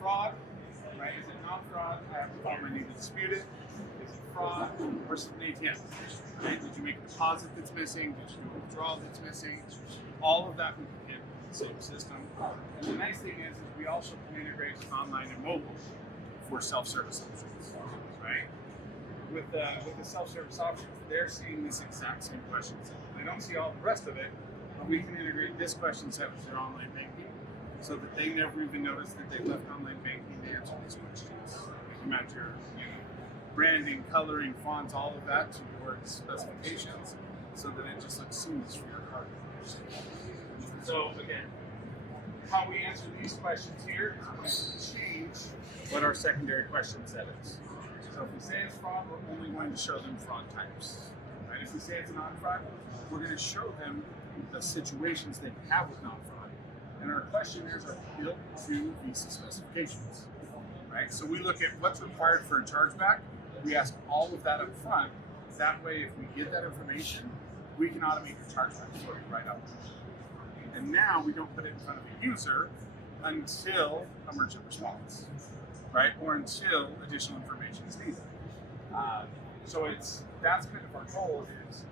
fraud, right? Is it not fraud? I have the form I need to dispute it. Is it fraud or is it an ATM? Right? Did you make a deposit that's missing? Did you do a withdrawal that's missing? All of that we can handle in the same system. And the nice thing is we also can integrate online and mobile for self-service options, right? With the self-service options, they're seeing this exact same question set. They don't see all the rest of it, but we can integrate this question set with their online banking so that they never even notice that they left online banking to answer these questions. You can match your branding, coloring, fonts, all of that to your specifications so that it just looks seamless for your card. So again, how we answer these questions here is going to change what our secondary question set is. So if we say it's fraud, we're only going to show them fraud types. Right? If we say it's a non-fraud, we're going to show them the situations they can have with non-fraud. And our questionnaires are built to Visa specifications. Right? So we look at what's required for a chargeback. We ask all of that up front. That way, if we get that information, we can automate the chargeback for you right up. And now we don't put it in front of a user until a merchant responds, right? Or until additional information is needed. So that's kind of our goal is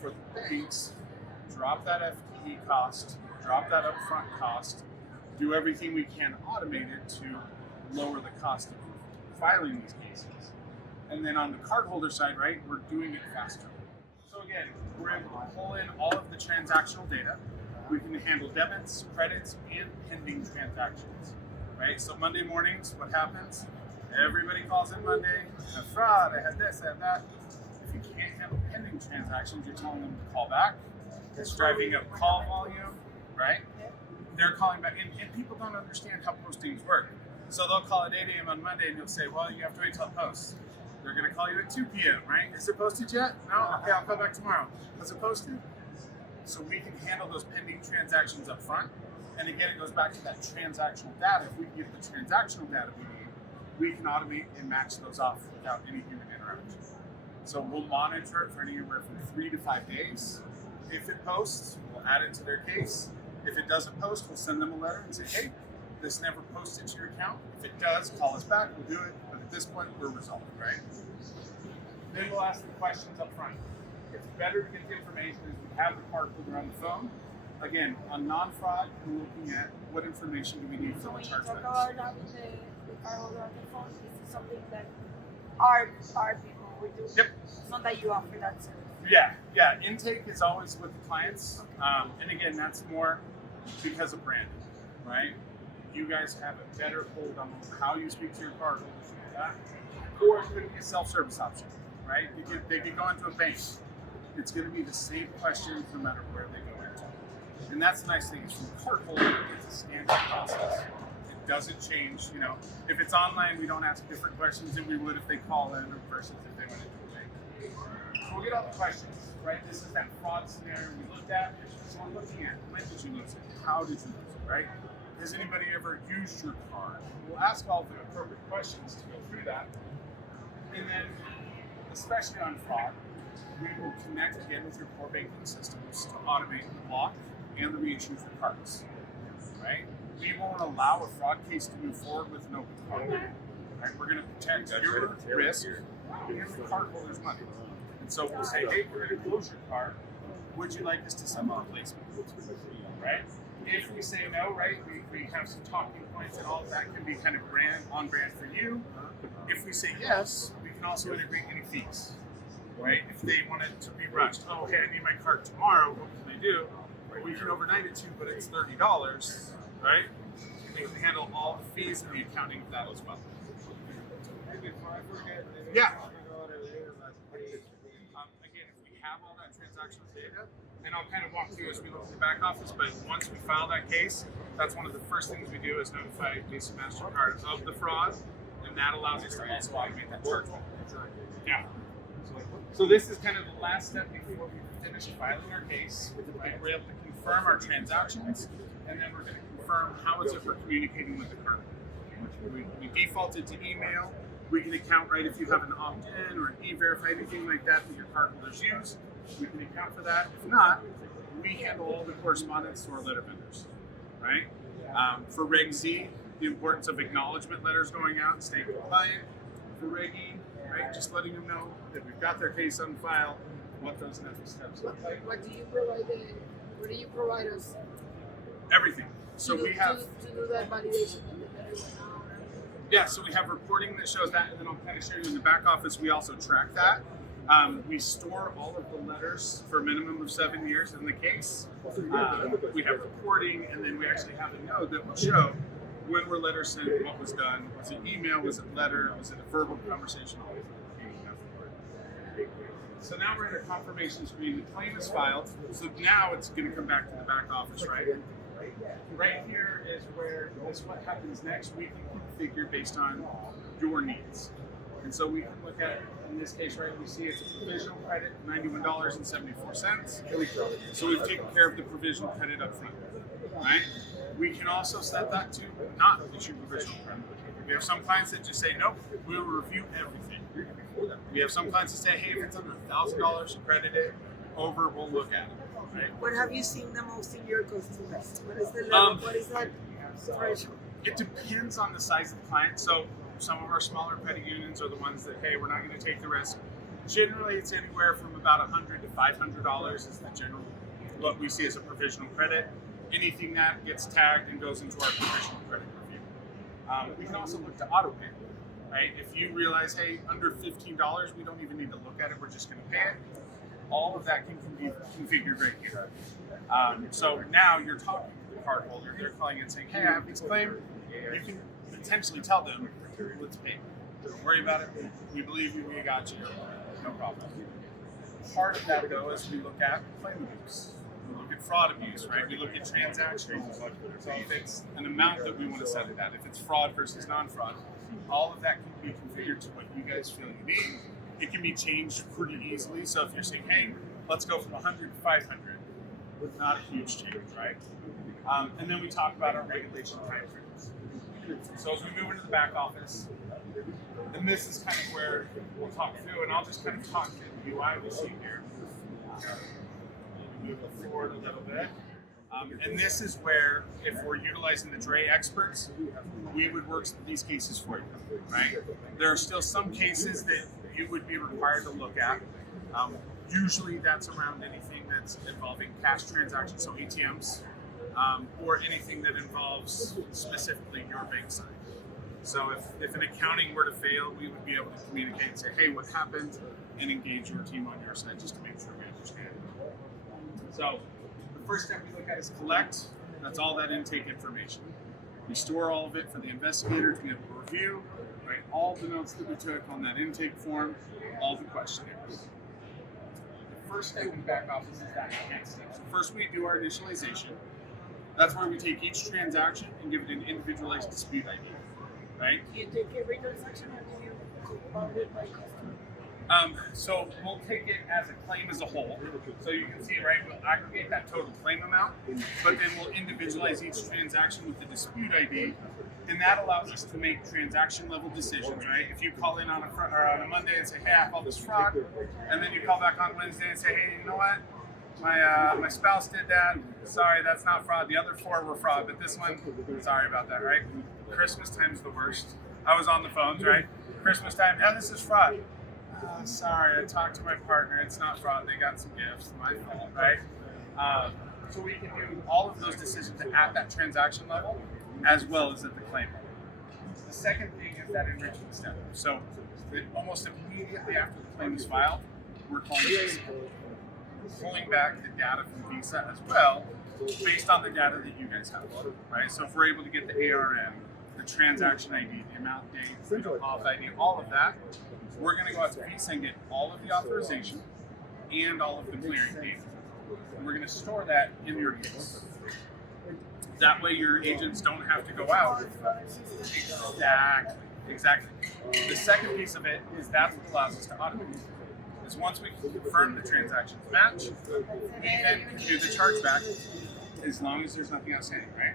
for the banks, drop that FTE cost, drop that upfront cost, do everything we can automate it to lower the cost of filing these cases. And then on the cardholder side, right, we're doing it faster. So again, we're able to pull in all of the transactional data. We can handle debits, credits, and pending transactions, right? So Monday mornings, what happens? Everybody calls in Monday, I have fraud, I had this, I had that. If you can't handle pending transactions, you're telling them to call back. It's driving up call volume, right? They're calling back, and people don't understand how postings work. So they'll call at 8 a.m. on Monday, and you'll say, well, you have to wait till it posts. They're going to call you at 2 p.m., right? Is it posted yet? No? Okay, I'll call back tomorrow. Was it posted? So we can handle those pending transactions up front. And again, it goes back to that transactional data. If we can get the transactional data we need, we can automate and match those off without any human interaction. So we'll monitor it for anywhere from 3 to 5 days. If it posts, we'll add it to their case. If it doesn't post, we'll send them a letter and say, hey, this never posted to your account. If it does, call us back, we'll do it. But at this point, we're resolved, right? Then we'll ask the questions up front. It's better to get the information as we have the cardholder on the phone. Again, on non-fraud, we're looking at what information do we need for the chargebacks. So when you talk about that with the cardholder on the phone, this is something that our people would do. Yep. It's not that you offer that service. Yeah. Intake is always with the clients. And again, that's more because of branding, right? You guys have a better hold on how you speak to your cardholders with that. Or it could be a self-service option, right? They could go into a bank. It's going to be the same questions no matter where they go into. And that's the nice thing is from the cardholder, it's a standard process. It doesn't change, If it's online, we don't ask different questions than we would if they call in versus if they went into a bank. So we'll get all the questions, right? This is that fraud scenario we looked at. So we're looking at when did you lose it? How did you lose it, right? Has anybody ever used your card? We'll ask all the appropriate questions to go through that. And then, especially on fraud, we will connect again with your core banking systems to automate the block and the reissue for cards, right? We won't allow a fraud case to move forward with an open card. Right? We're going to protect your risk and the cardholder's money. And so we'll say, hey, we're going to close your card. Would you like us to send a replacement? Right? If we say no, right, we have some talking points and all of that can be kind of on brand for you. If we say yes, we can also integrate any fees. Right? If they want it to be rushed, oh, hey, I need my card tomorrow, what can they do? Well, we can overnight it too, but it's $30, right? They can handle all the fees and the accounting of that as well. Yeah. Again, if we have all that transactional data, and I'll kind of walk through as we look at the back office, but once we file that case, that's one of the first things we do is notify Visa MasterCard of the fraud, and that allows us to also automate that chargeback. Yeah. So this is kind of the last step before we finish filing our case. Right? We're able to confirm our transactions, and then we're going to confirm how is it we're communicating with the cardholder. We default it to email. We can account, right, if you have an opt-in or an e-verify, anything like that that your cardholders use, we can account for that. If not, we handle all the correspondence to our letter vendors, right? For Reg Z, the importance of acknowledgement letters going out, staying compliant for Reggie, right? Just letting them know that we've got their case on file, what those next steps look like. What do you provide? What do you provide us? Everything. So we have. To do that validation of the letter. Yeah, so we have reporting that shows that, and then I'll kind of show you in the back office, we also track that. We store all of the letters for a minimum of 7 years in the case. We have reporting, and then we actually have a node that will show when were letters sent, what was done. Was it email, was it letter, was it a verbal conversation? All of it. So now we're at a confirmation screen. The claim is filed, so now it's going to come back to the back office, right? Right here is where is what happens next. We can configure based on your needs. And so we can look at, in this case, right, we see it's a provisional credit, $91.74. So we've taken care of the provisional credit up front, right? We can also set that to not issue provisional credit. We have some clients that just say, nope, we'll review everything. We have some clients that say, hey, if it's under $1,000 accredited, over, we'll look at it. Right? What have you seen the most in your customers? What is the level? What is that threshold? It depends on the size of the client. So some of our smaller credit unions are the ones that, hey, we're not going to take the risk. Generally, it's anywhere from about $100 to $500 is the general, what we see as a provisional credit. Anything that gets tagged and goes into our provisional credit review. We can also look to auto pay, right? If you realize, hey, under $15, we don't even need to look at it, we're just going to pay it. All of that can be configured right here. So now you're talking to the cardholder, they're calling and saying, hey, I have this claim. You can potentially tell them, let's pay. Don't worry about it. We believe you, we got you. No problem. Part of that, though, is we look at claim abuse. We look at fraud abuse, right? We look at transaction. So if it's an amount that we want to set it at, if it's fraud versus non-fraud, all of that can be configured to what you guys feel you need. It can be changed pretty easily. So if you're saying, hey, let's go from 100 to 500, not a huge change, right? And then we talk about our regulation timeframes. So as we move into the back office, and this is kind of where we'll talk through, and I'll just kind of talk to the UI we see here. Move it forward a little bit. And this is where, if we're utilizing the Dre experts, we would work these cases for you, right? There are still some cases that you would be required to look at. Usually that's around anything that's involving cash transactions, so ATMs, or anything that involves specifically your bank side. So if an accounting were to fail, we would be able to communicate and say, hey, what happened, and engage your team on your side just to make sure we understand. So the first step we look at is collect. That's all that intake information. We store all of it for the investigator to be able to review, write all the notes that we took on that intake form, all the questionnaires. The first step in the back office is that next step. So first we do our initialization. That's where we take each transaction and give it an individualized dispute ID, right? Do you take every transaction or do you compound it by customer? So we'll take it as a claim as a whole. So you can see, right, we'll aggregate that total claim amount, but then we'll individualize each transaction with the dispute ID, and that allows us to make transaction level decisions, right? If you call in on a Monday and say, hey, I called this fraud, and then you call back on Wednesday and say, hey, you know what? My spouse did that. Sorry, that's not fraud. The other 4 were fraud, but this one, sorry about that, right? Christmas time's the worst. I was on the phones, right? Christmas time, yeah, this is fraud. Sorry, I talked to my partner. It's not fraud. They got some gifts. My fault, right? So we can do all of those decisions at that transaction level, as well as at the claim level. The second thing is that enrichment step. So almost immediately after the claim is filed, we're pulling back the data from Visa as well, based on the data that you guys have, right? So if we're able to get the ARN, the transaction ID, the amount date, the auth ID, all of that, we're going to go out to Visa and get all of the authorization and all of the clearing data. And we're going to store that in your case. That way your agents don't have to go out. Exactly. The second piece of it is that's what allows us to automate. Is once we confirm the transactions match, we then can do the chargeback as long as there's nothing outstanding, right?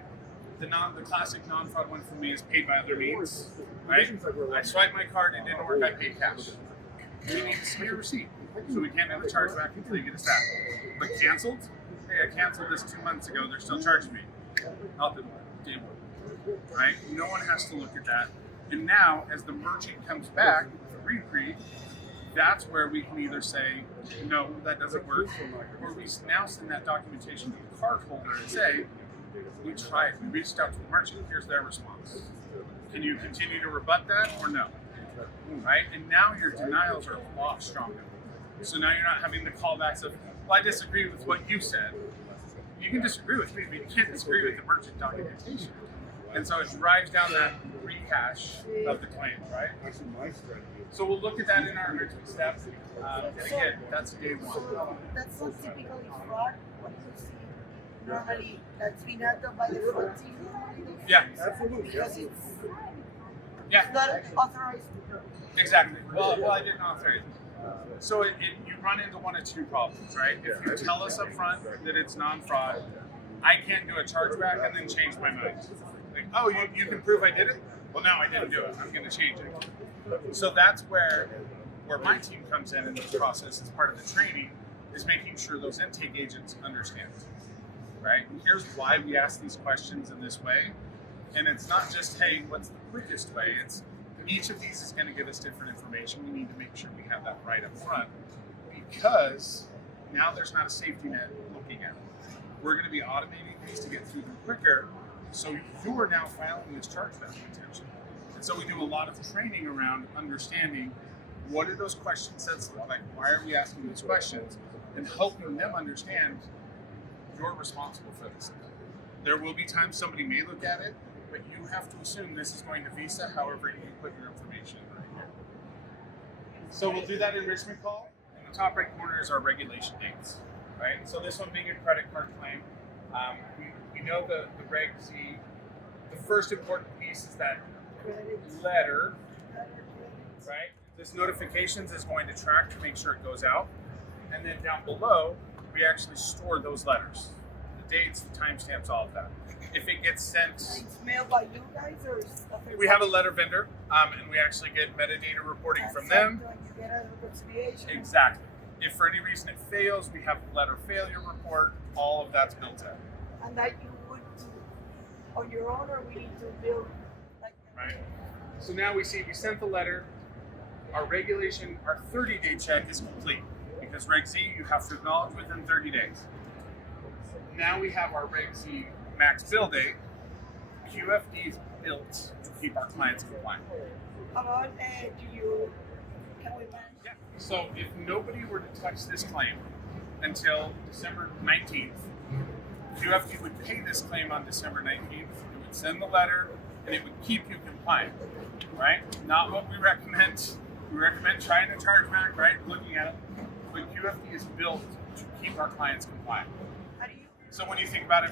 The classic non-fraud one for me is paid by other means, right? I swiped my card, it didn't work, I paid cash. We need to see your receipt, so we can't have the chargeback until you get us that. But canceled? Hey, I canceled this 2 months ago, they're still charging me. Out the door. right? No one has to look at that. And now, as the merchant comes back with a repree, that's where we can either say, no, that doesn't work, or we now send that documentation to the cardholder and say, we tried, we reached out to the merchant, here's their response. Can you continue to rebut that or no? Right? And now your denials are a lot stronger. So now you're not having the callbacks of, well, I disagree with what you said. You can disagree with me, but you can't disagree with the merchant documentation. And so it drives down that rehash of the claim, right? So we'll look at that in our enrichment step. And again, that's day one. So that's not typically fraud. What you see normally that's been handled by the fraud team. Yeah. Because it's Yeah. not authorized. Exactly. Well, I didn't authorize it. So you run into one of two problems, right? If you tell us up front that it's non-fraud, I can't do a chargeback and then change my mind. Like, oh, you can prove I did it? Well, no, I didn't do it. I'm going to change it. So that's where my team comes in this process as part of the training, is making sure those intake agents understand, right? And here's why we ask these questions in this way. And it's not just, hey, what's the quickest way? It's each of these is going to give us different information. We need to make sure we have that right up front, because now there's not a safety net looking at it. We're going to be automating these to get through them quicker, so you are now filing this chargeback potentially. And so we do a lot of training around understanding what are those question sets like, why are we asking these questions, and helping them understand you're responsible for this. There will be times somebody may look at it, but you have to assume this is going to Visa, however you put your information right here. So we'll do that enrichment call. In the top right corner is our regulation dates, right? So this one being a credit card claim, we know the Reg Z. The first important piece is that letter, right? This notifications is going to track to make sure it goes out. And then down below, we actually store those letters. The dates, the timestamps, all of that. If it gets sent, It's mailed by you guys or stuff? we have a letter vendor, and we actually get metadata reporting from them. You get a reconciliation. Exactly. If for any reason it fails, we have a letter failure report. All of that's built in. And that you would do on your own, or we need to build like Right. So now we sent the letter. Our regulation, our 30-day check is complete, because Reg Z you have to acknowledge within 30 days. Now we have our Reg Z max bill date. QFD is built to keep our clients compliant. How about can we manage? Yeah. So if nobody were to touch this claim until December 19th, QFD would pay this claim on December 19th. It would send the letter, and it would keep you compliant, right? Not what we recommend. We recommend trying to charge back, right? Looking at it. But QFD is built to keep our clients compliant. How do you? So when you think about it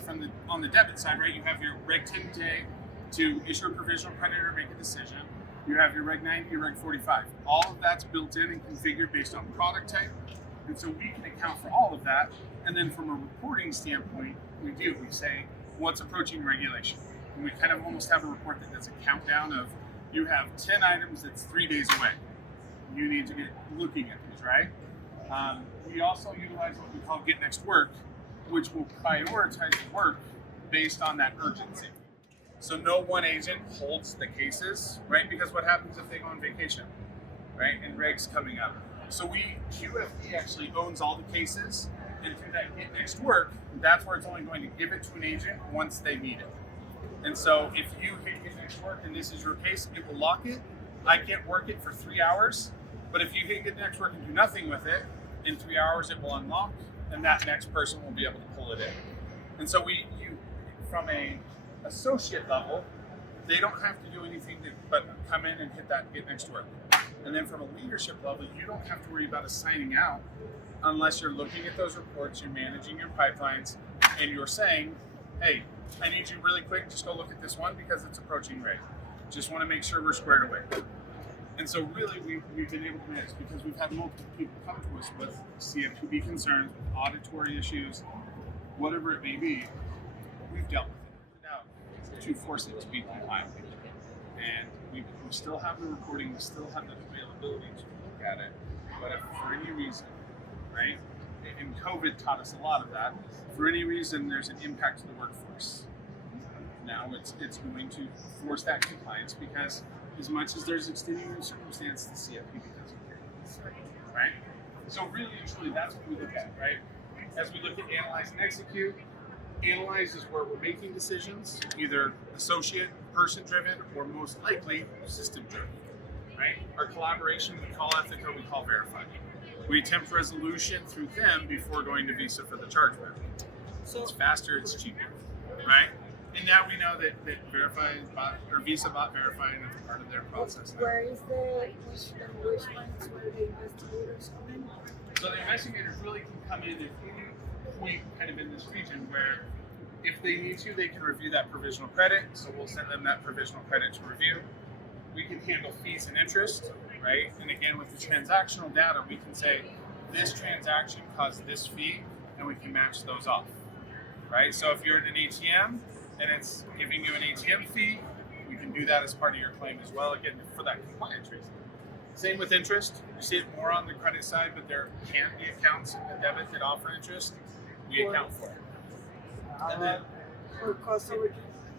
on the debit side, right, you have your Reg 10 day to issue a provisional credit or make a decision. You have your Reg 90, your Reg 45. All of that's built in and configured based on product type. And so we can account for all of that. And then from a reporting standpoint, we say what's approaching regulation. And we kind of almost have a report that does a countdown of, you have 10 items that's 3 days away. You need to get looking at these, right? We also utilize what we call Get Next Work, which will prioritize the work based on that urgency. So no one agent holds the cases, right? Because what happens if they go on vacation, right? And Reg's coming up. So QFD actually owns all the cases, and through that Get Next Work, that's where it's only going to give it to an agent once they need it. And so if you hit Get Next Work and this is your case, it will lock it. I can't work it for 3 hours, but if you hit Get Next Work and do nothing with it, in 3 hours it will unlock, and that next person will be able to pull it in. And so from a associate level, they don't have to do anything but come in and hit that Get Next Work. And then from a leadership level, you don't have to worry about assigning out unless you're looking at those reports, you're managing your pipelines, and you're saying, hey, I need you really quick, just go look at this one because it's approaching rate. Just want to make sure we're squared away. And so really we've been able to manage, because we've had multiple people come to us with CFPB concerns, with auditory issues, whatever it may be. We've dealt with it now to force it to be compliant. And we still have the reporting, we still have the availability to look at it. But if for any reason, right, and COVID taught us a lot of that, for any reason there's an impact to the workforce, Now it's going to force that compliance because as much as there's extenuating circumstance, the CFPB doesn't care, right? So really and truly, that's what we look at, right? As we look at analyze and execute, analyze is where we're making decisions, either associate, person-driven, or most likely system-driven, right? Our collaboration, we call Ethica, we call Verify. We attempt resolution through them before going to Visa for the chargeback. So it's faster, it's cheaper, right? And now we know that Verify bought, or Visa bought Verify, and it's part of their process now. Where is which ones where the investigators come in? So the investigators really can come in at any point kind of in this region where if they need to, they can review that provisional credit. So we'll send them that provisional credit to review. We can handle fees and interest, right? And again, with the transactional data, we can say this transaction caused this fee, and we can match those off, right? So if you're at an ATM and it's giving you an ATM fee, we can do that as part of your claim as well, again, for that compliance reason. Same with interest. You see it more on the credit side, but there can be accounts in the debit that offer interest. We account for it. And then,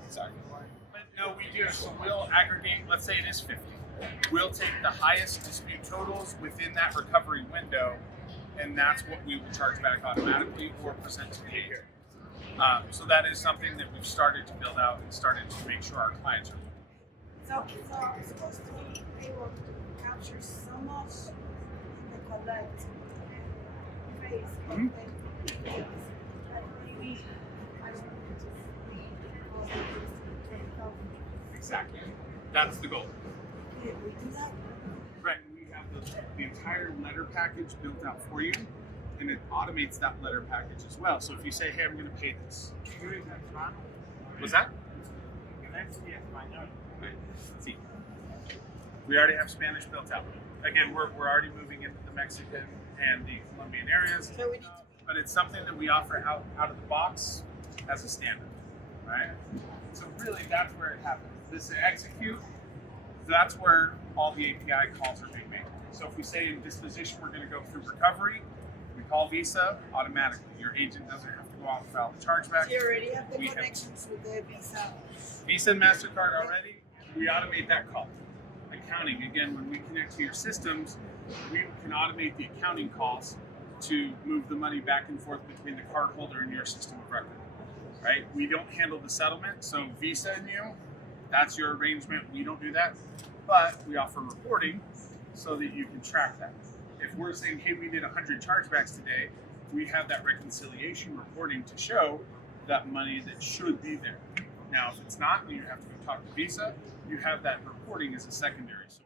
sorry. But no, we do. So we'll aggregate, let's say it is 50. We'll take the highest dispute totals within that recovery window, and that's what we will charge back automatically or present to the agent. So that is something that we've started to build out and started to make sure our clients are. So it's supposed to be able to capture so much in the collect phase of the details that maybe I don't need to see Exactly. That's the goal. we do that? Right. We have the entire letter package built out for you, and it automates that letter package as well. So if you say, hey, I'm going to pay this. Was that? Right. See. We already have Spanish built out. Again, we're already moving into the Mexican and the Colombian areas, So we need to but it's something that we offer out of the box as a standard, right? So really, that's where it happens. This execute, that's where all the API calls are being made. So if we say in disposition, we're going to go through recovery, we call Visa automatically. Your agent doesn't have to go out and file the chargeback. So you already have the We have- connections with the Visa. Visa and MasterCard already, we automate that call. Accounting, again, when we connect to your systems, we can automate the accounting calls to move the money back and forth between the cardholder and your system of record, right? We don't handle the settlement, so Visa and you, that's your arrangement. We don't do that, but we offer reporting so that you can track that. If we're saying, hey, we did 100 chargebacks today, we have that reconciliation reporting to show that money that should be there. Now, if it's not, then you have to go talk to Visa. You have that reporting as a secondary source.